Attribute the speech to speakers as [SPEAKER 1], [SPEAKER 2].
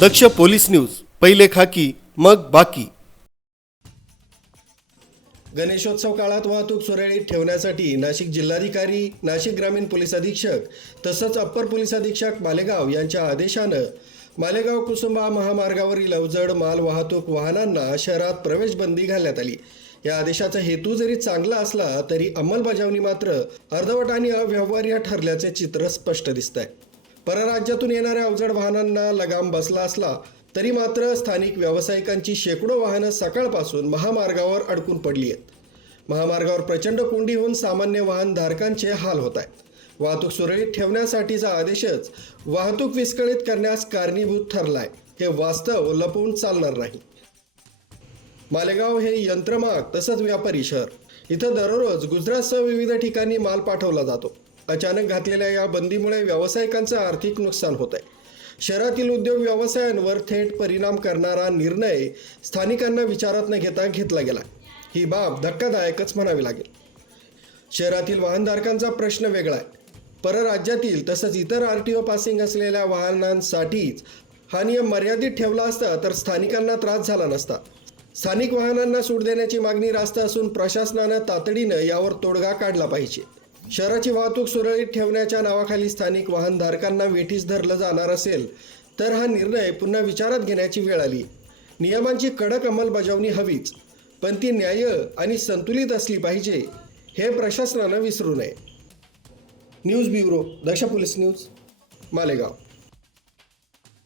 [SPEAKER 1] दक्ष police news पहिले खाकी मग बाकी. गणेशोत्सव काळात वाहतूक सुरळीत ठेवण्यासाठी नाशिक जिल्हाधिकारी नाशिक ग्रामीण पोलीस अधीक्षक तसंच अप्पर पोलीस अधीक्षक मालेगाव यांच्या आदेशानं मालेगाव कुसुंबा महामार्गावरील अवजड माल वाहतूक वाहनांना शहरात प्रवेशबंदी घालण्यात आली. या आदेशाचा हेतू जरी चांगला असला तरी अंमलबजावणी मात्र अर्धवट आणि अव्यवहार्य ठरल्याचे चित्र स्पष्ट दिसत आहे परराज्यातून येणाऱ्या अवजड वाहनांना लगाम बसला असला तरी मात्र स्थानिक व्यावसायिकांची शेकडो वाहनं सकाळपासून महामार्गावर अडकून पडली आहेत. महामार्गावर प्रचंड कोंडी होऊन सामान्य वाहनधारकांचे हाल होत आहेत. वाहतूक सुरळीत ठेवण्यासाठीचा आदेशच वाहतूक विस्कळीत करण्यास कारणीभूत ठरलाय. हे वास्तव लपवून चालणार नाही. मालेगाव हे यंत्रमाग तसंच व्यापारी शहर. इथं दररोज गुजरातसह विविध ठिकाणी माल पाठवला जातो. अचानक घातलेल्या या बंदीमुळे व्यावसायिकांचं आर्थिक नुकसान होत आहे. शहरातील उद्योग व्यवसायांवर थेट परिणाम करणारा निर्णय स्थानिकांना विचारात न घेता घेतला गेला. ही बाब धक्कादायकच म्हणावी लागेल. शहरातील वाहनधारकांचा प्रश्न वेगळा आहे. परराज्यातील तसंच इतर आर टी ओ पासिंग असलेल्या वाहनांसाठीच हा नियम मर्यादित ठेवला असता तर स्थानिकांना त्रास झाला नसता. स्थानिक वाहनांना सूट देण्याची मागणी रास्त असून प्रशासनानं तातडीनं यावर तोडगा काढला पाहिजे. शहराची वाहतूक सुरळीत ठेवण्याच्या नावाखाली स्थानिक वाहनधारकांना वेठीस धरलं जाणार असेल तर हा निर्णय पुन्हा विचारात घेण्याची वेळ आली. नियमांची कडक अंमलबजावणी हवीच पण ती न्याय आणि संतुलित असली पाहिजे हे प्रशासनानं विसरू नये. News bureau Daksh police news Malegaon.